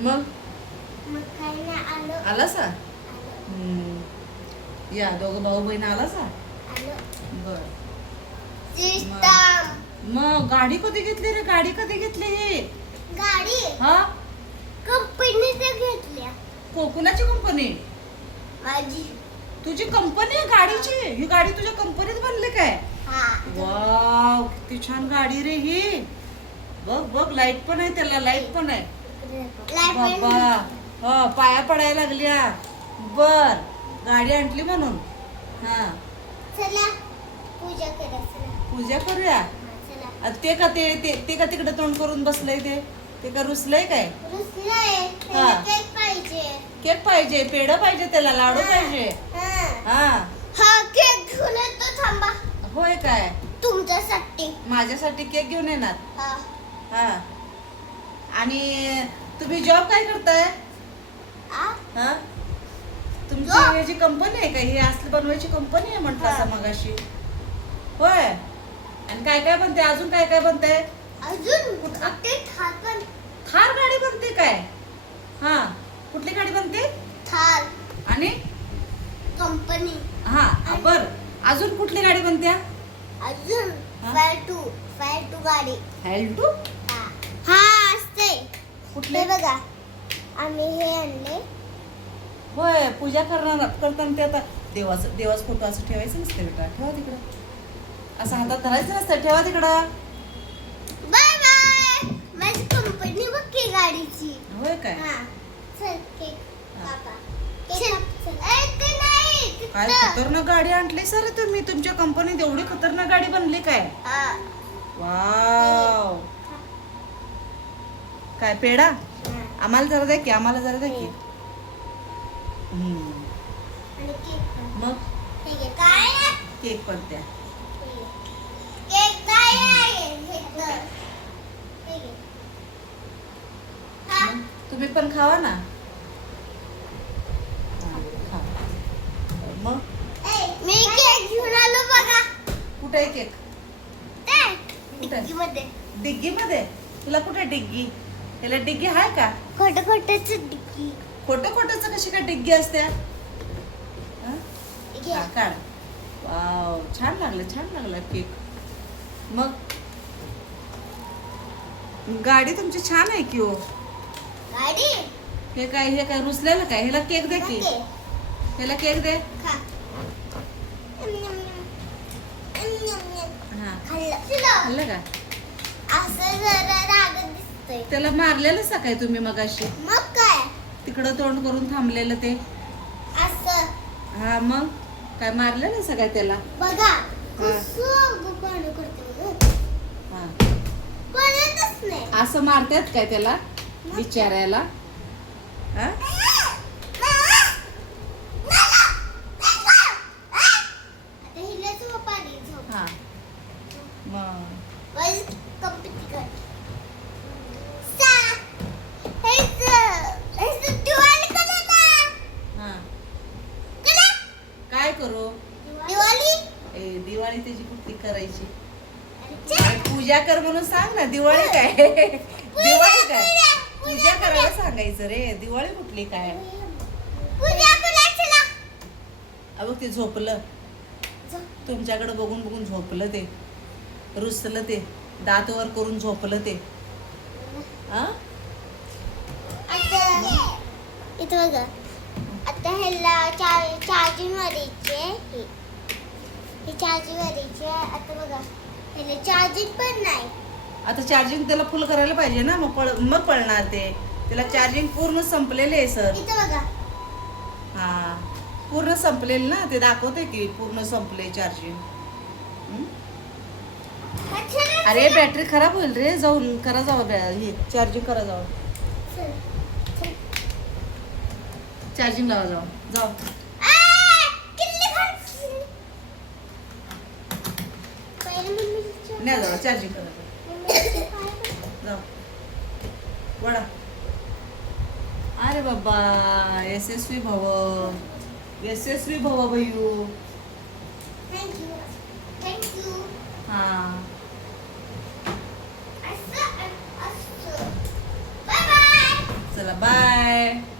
मग मग काय नाही आलो. आलासा? आलो. या दोघं भाऊ बहीण आलासा? आलो. बर. सिस्टम. मग गाडी कधी घेतली रे? गाडी कधी घेतली ही? गाडी हा कंपनीने घेतल्या. कोकुलाची कंपनी? माझी. तुझी कंपनी आहे गाडीची? ही गाडी तुझ्या कंपनीत बनली काय? हा. वाव, किती छान गाडी रे ही. बघ बघ, लाईट पण आहे त्याला, लाईट पण आहे. बाबा हो, पाया पडायला लागल्या. बर, गाडी आणली म्हणून. हा, चला पूजा करा. चला पूजा करूया. चला. ते का ते का तिकडे तोंड करून बसलंय ते का रुसलंय काय? रुसलाय. हा. केक पाहिजे. केक पाहिजे, पेढं पाहिजे, त्याला लाडू पाहिजे. हा हा केक घेऊन येतो. थांबा. होय काय? तुमच्यासाठी. माझ्यासाठी केक घेऊन येणार? हा. हा. आणि तुम्ही जॉब काय करताय? आ? हा, तुमची Job? ह्याची कंपनी आहे का? ही असली बनवायची कंपनी आहे म्हटलं हा. असं मगाशी. होय. आणि काय काय बनते अजून? काय काय बनते? अजून ते थार पण. थार गाडी बनते काय? हा, कुठली गाडी बनते? थार आणि कंपनी. हा बर, अजून कुठली गाडी बनते? अजून हा? फायर टू गाडी. हेल्टू? हा. हा असते. कुठले? हे बघा आम्ही हे आणले. होय, पूजा करताना ते आता देवाच फोटो असं ठेवायचं नसतं बेटा. ठेवा तिकडं, असं हातात धरायचं नसतं. ठेवा तिकडं. Bye bye. माझी कंपनी बघ की गाडीची. होय काय? हा. चल केक हा. कापा. चल. ते नाही. काय तिथं. खतरनाक गाडी आणली सर तुम्ही. तुमच्या कंपनीत एवढी खतरनाक गाडी बनली काय? हा. वाव. काय पेढा? हा. आम्हाला जरा द्या की, आम्हाला जरा द्या की. आणि केक पण. मग हे घे. काय आहे? केक पण द्या. हे घे. केक काय आहे? हे तर. हे घे. खा. मग तुम्ही पण खावा ना. हा, खा. मग मी केक घेऊन आलो बघा. कुठे आहे केक? ते कुठे? डिग्गीमध्ये. डिग्गी मध्ये? तुला कुठे डिग्गी? त्याला डिग्गी आहे का? खोटं खोटंच डिग्गी. खोटं खोटंच कशी काय डिग्गी असते? हा? घे. हा, काढ. वाव, छान लागला केक. मग गाडी तुमची छान आहे की हो. गाडी. हे काय रुसलेलं काय? ह्याला केक दे की. घे. ह्याला केक दे. खा. हा, खाल्लं. खाल्लं का? असं जरा रागत दिसतंय. त्याला मारलेलं सकाळी तुम्ही मगाशी. मग काय? तिकडं तोंड करून थांबलेलं ते. असं हा, मग काय मारलेलं सकाळी त्याला? बघा कसं पाणी करते बघ. हा, पळतच नाही. असं मारतात काय त्याला बिचाऱ्याला? हा? आता हिला झोप आली. झोप. हा, मग बस कंप्लीट कर. सा. हेच दिवाळी करा ना. हा, करा. काय करू? दिवाळी. दिवाळी त्याची कुठली करायची? चल. पूजा कर म्हणून सांग ना. दिवाळी काय? दिवाळी काय? पूजा करायला सांगायचं रे. दिवाळी कुठली काय? पूजा करा. चला. अबघ ते झोपलं. झोप. तुमच्याकडे बघून बघून झोपलं ते. रुसलं ते. दात वर करून झोपलं ते. हा? आता इथं बघा. आता ह्याला चार्जिंग वाढीचे. हे चार्जिंग वाढीचे. आता बघा ह्याला चार्जिंग पण नाही. आता चार्जिंग त्याला फुल करायला पाहिजे ना. मग पळणार ते. त्याला चार्जिंग पूर्ण संपलेले आहे सर. इथं बघा. हा, पूर्ण संपलेलं ना. ते दाखवते की पूर्ण संपले चार्जिंग. अरे बॅटरी खराब होईल रे. जाऊन करा जावं हे चार्जिंग करा जावं. चल. चल. चार्जिंग लावा जाऊ. जाऊ. किल्ली खाल्ली. पहिले मम्मीची नाही जाऊ चार्जिंग करा जाऊ. वडा. अरे बाबा, यशस्वी भव. यशस्वी भव भयू. थँक्यू. थँक्यू. हा, असं असं. Bye bye. चला बाय.